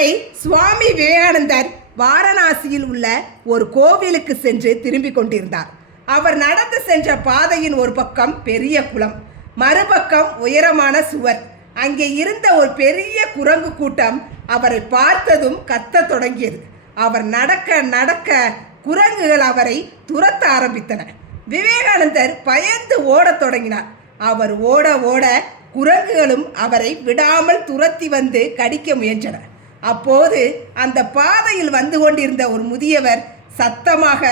ஒருமுறை சுவாமி விவேகானந்தர் வாரணாசியில் உள்ள ஒரு கோவிலுக்கு சென்று திரும்பிக் கொண்டிருந்தார். அவர் நடந்து சென்ற பாதையின் ஒரு பக்கம் பெரிய குளம், மறுபக்கம் உயரமான சுவர். அங்கே இருந்த ஒரு பெரிய குரங்கு கூட்டம் அவரை பார்த்ததும் கத்த தொடங்கியது. அவர் நடக்க நடக்க குரங்குகள் அவரை துரத்த ஆரம்பித்தன. விவேகானந்தர் பயந்து ஓடத் தொடங்கினார். அவர் ஓட ஓட குரங்குகளும் அவரை விடாமல் துரத்தி வந்து கடிக்க முயன்றன. அப்போது அந்த பாதையில் வந்து கொண்டிருந்த ஒரு முதியவர் சத்தமாக,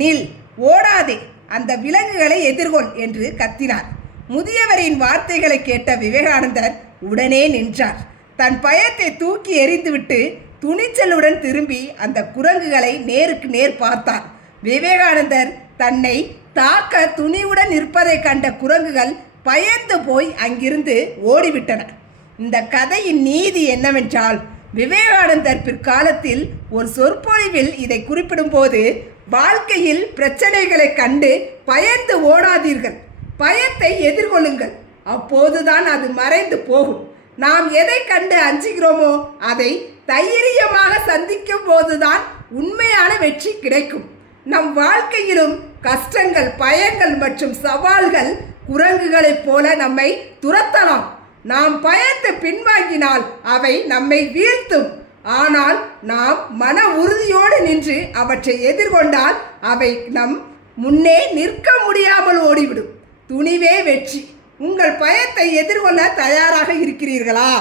"நில், ஓடாதே, அந்த விலங்குகளை எதிர்கொள்" என்று கத்தினார். முதியவரின் வார்த்தைகளை கேட்ட விவேகானந்தர் உடனே நின்றார். தன் பயத்தை தூக்கி எறிந்துவிட்டு துணிச்சலுடன் திரும்பி அந்த குரங்குகளை நேருக்கு நேர் பார்த்தார். விவேகானந்தர் தன்னை தாக்க துணிவுடன் நிற்பதை கண்ட குரங்குகள் பயந்து போய் அங்கிருந்து ஓடிவிட்டன. இந்த கதையின் நீதி என்னவென்றால், விவேகானந்தர் பிற்காலத்தில் ஒரு சொற்பொழிவில் இதை குறிப்பிடும்போது, வாழ்க்கையில் பிரச்சனைகளை கண்டு பயந்து ஓடாதீர்கள், பயத்தை எதிர்கொள்ளுங்கள், அப்போதுதான் அது மறைந்து போகும். நாம் எதை கண்டு அஞ்சுகிறோமோ அதை தைரியமாக சந்திக்கும் போதுதான் உண்மையான வெற்றி கிடைக்கும். நம் வாழ்க்கையிலும் கஷ்டங்கள், பயங்கள் மற்றும் சவால்கள் குரங்குகளைப் போல நம்மை துரத்தலாம். நாம் பயந்து பின்வாங்கினால் அவை நம்மை வீழ்த்தும். ஆனால் நாம் மன உறுதியோடு நின்று அவற்றை எதிர்கொண்டால் அவை நம் முன்னே நிற்க முடியாமல் ஓடிவிடும். துணிவே வெற்றி. உங்கள் பயத்தை எதிர்கொள்ள தயாராக இருக்கிறீர்களா?